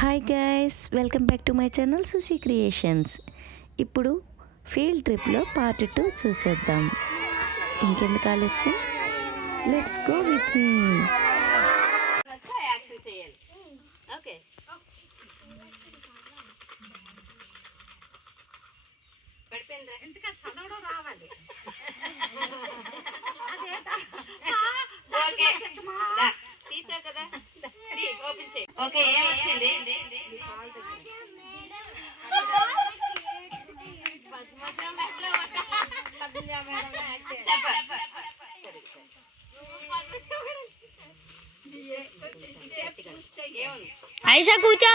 Hi guys, welcome back to my channel Susi creations. ఇప్పుడు field ట్రిప్లో part 2 చూసేద్దాం. ఇంకెందుకు ఆలస్యం, let's go with me. Okay, ఏమొచ్చింది? ఐషా కూర్చో.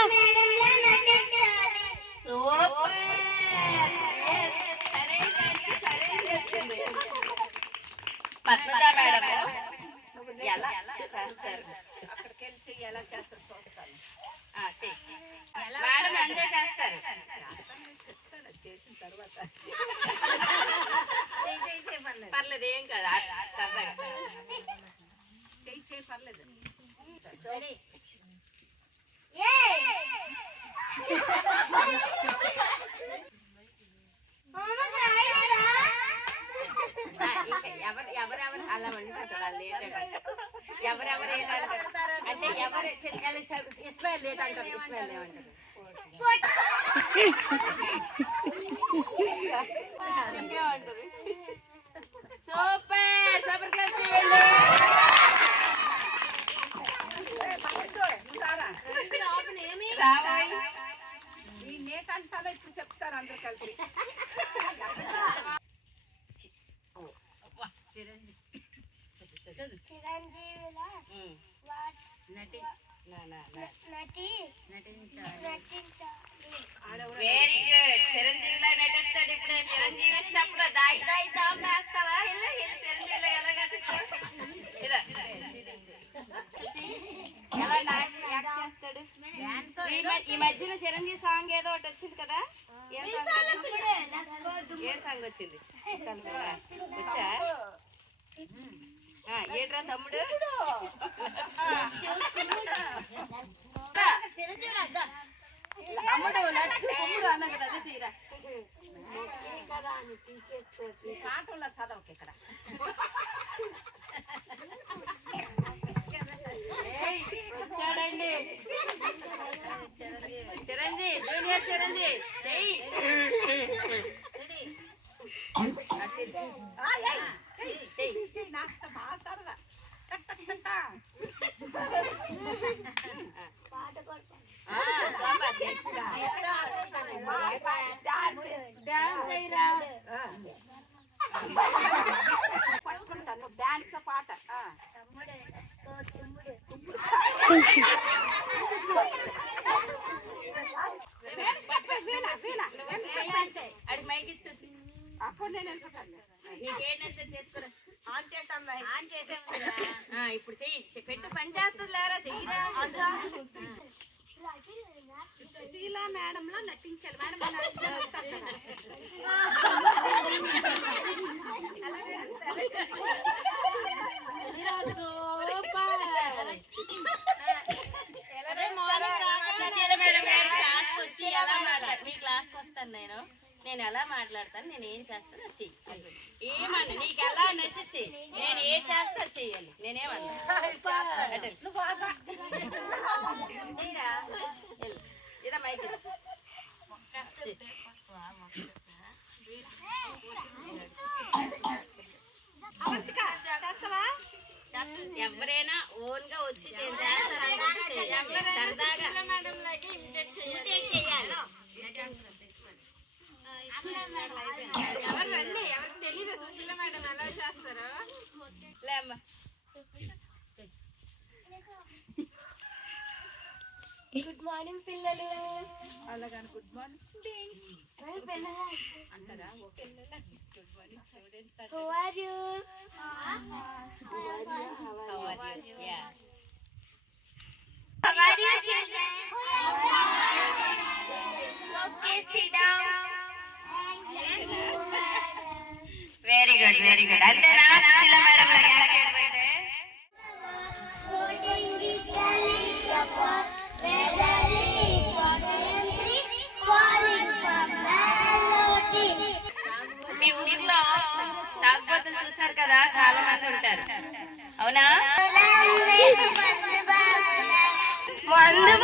పద్మజ మేడం ఎలా చేస్తారు? అక్కడికి వెళ్ళి ఎలా చేస్తారు చూస్తాను. మేడం ఎంజాయ్ చేస్తారు. చేసిన తర్వాత పర్లేదు, ఏం కాదు, సరదాగా చేయి పర్లేదు. ఎవరెవరు అలా వండుకుంటారు, ఎవరెవరు అంటే ఎవరు ఇస్మాయిల్ లేట్ అంటారు, ఇస్మాయిల్ ఏమంటారు? ఇంకేమంటారు? సూపర్ సూపర్ కలిసి వెళ్ళి ఈ నేట్ అంటారా ఇప్పుడు చెప్తారు అందరు కలిసి. Very good. చిరంజీవిలా నటిస్తాడు ఇప్పుడు. చిరంజీవి వచ్చినప్పుడు దాయి దాయి దామ్ వేస్తావా? చిరంజీవిలో ఎలా నటిస్తాడు? ఎలా యాక్ట్ చేస్తాడు? ఈ మధ్యన చిరంజీవి సాంగ్ ఏదో ఒకటి వచ్చింది కదా, ఏ సాంగ్ వచ్చింది? వచ్చా? ఏట్రా తమ్ముడు? తమ్ముడు తమ్ముడు అన్నా కదా, అదే తీరా పాటల్లో చదవకు ఇక్కడ. వచ్చాడండి చిరంజీవి, జూనియర్ చిరంజీవి. చెయ్యి పట్టుకుంటాను డాన్స్ పాట. అడి మైక్ ఇచ్చి అప్పుడు నేను అనుకుంటాను. ఇప్పుడు చెయ్యి, పెట్టు పని చేస్తుంది లేరా, చెయ్యిరా. సుశీలా మేడం లా నటించాలి. మీ క్లాస్కి వస్తాను నేను ఎలా మాట్లాడతాను, నేను ఏం చేస్తాను అది చెయ్యి. ఏమన్నా నీకు ఎలా నచ్చి నేను ఏం చేస్తా చెయ్యాలి. నేనేమన్నా ఇదా మైకి ఎవరైనా ఓన్ గా వచ్చి సరదాగా ఎవరు రండి, ఎవరికి తెలీదు సుశీల మేడం ఎలా చేస్తారో. లేమ్మా గుడ్ మార్నింగ్ పిల్లలు. అలాగని గుడ్ మార్నింగ్ అంటారా? Okay, good morning students. How are you? Yeah. How are you children? Okay, sit down. Very good, very good. అంతేనా సుశీల మేడం లాగా యాక్ట్ చేయబట్టే? Voting is the least of all. Where the least కదా చాలా మంది ఉంటారు, అవునా? మందు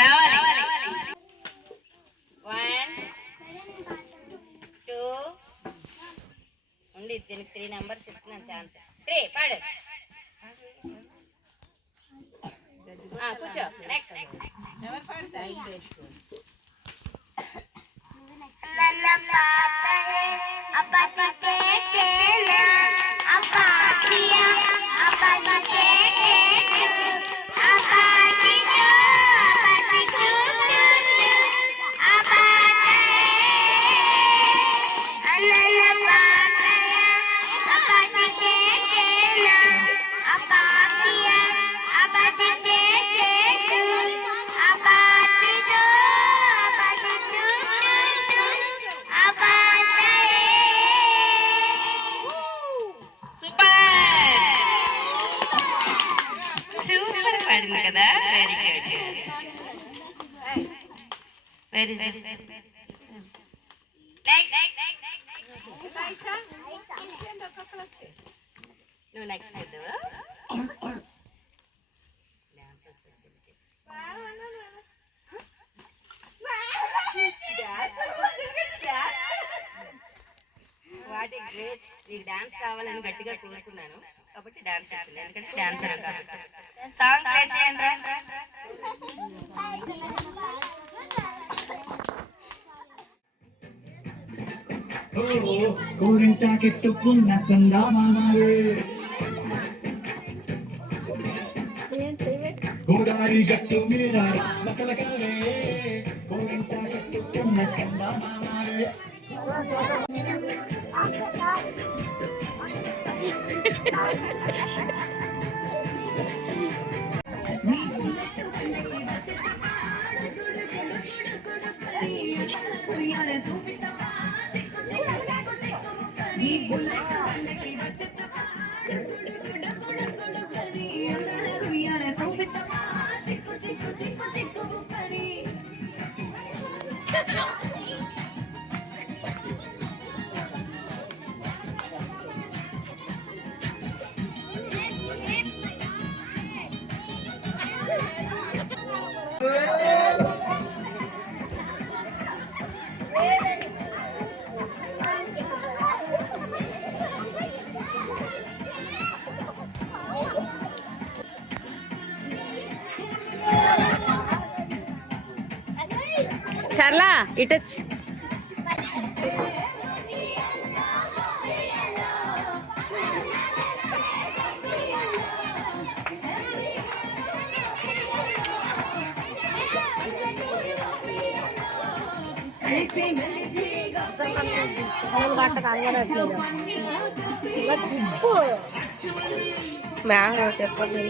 రావాలి. 1 2 ఉండి దీనికి 3 నెంబర్స్ ఇస్తున్నాను ఛాన్స్. 3 పాడు. కూర్చో. నెక్స్ట్ ఎవరు పాడతారు? ನನ್ನ ಪಾತರೆ ಅಪತಿತೆ ತೇನ ಅಪಾತಿಯ ಅಪತಿತೆ ಅಪಾತಿಯೋ ಅಪತಿತು ಅಪಾತರೆ ನನ್ನ ಪಾತರೆ ಅಪತಿತೆ ತೇನ ಅಪಾತಿಯ ಅಪತಿತೆ ಅಪಾತಿಯೋ ಅಪತಿತು సూపర్ పాడింది కదా. Very good, very good. Next నువ్వు నెక్స్ట్ వాట్ ఏ గ్రేట్. నీకు డాన్స్ కావాలని గట్టిగా కోరుకున్నాను కాబట్టి డాన్స్ వచ్చింది, ఎందుకంటే డాన్సర్ కాబట్టి. సాంగ్ ప్లే చేయండి రా. కోరింటాకెట్టుకున్న సందామావే గోదారి గట్టు మీద మసలగావే కోరింటాకెట్టుకున్న సందామావే చర్లా ఇటొచ్చు. మ్యాంగో చెప్పండి.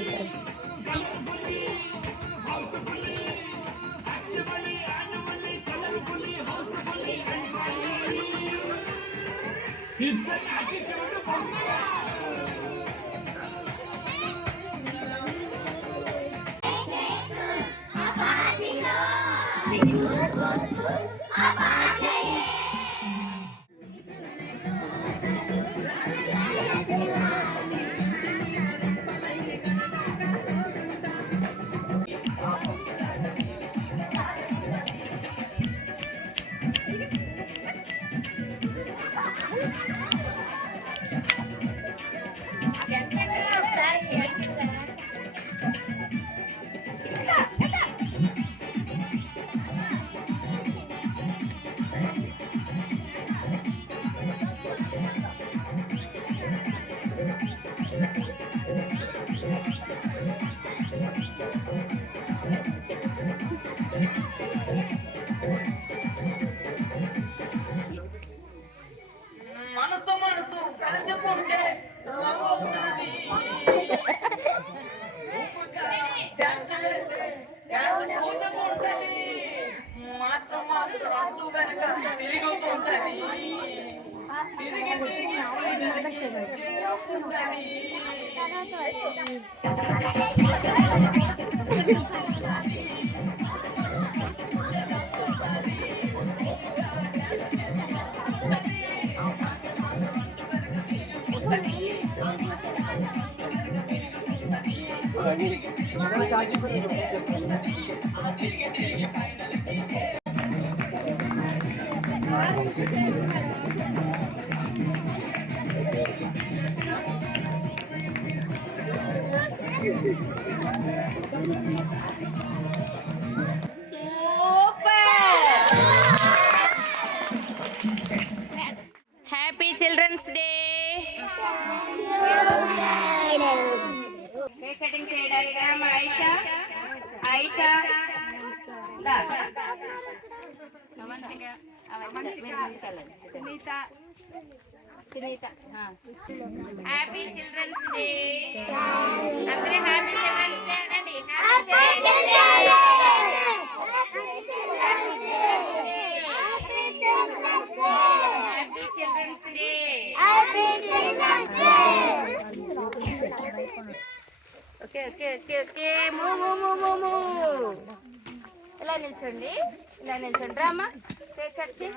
తిరిగి super. Happy children's day. Cake cutting చేయడానికి మా ఆయిషా దా. Sunitha happy children's day. అందరూ హ్యాపీ చిల్డ్రన్స్ డే అనండి. Happy children's day. Okay okay okay okay. ఇలా నిల్చోండి, ఇలా నిల్చోండి. రామ్మా కేక్ కట్ చేయి.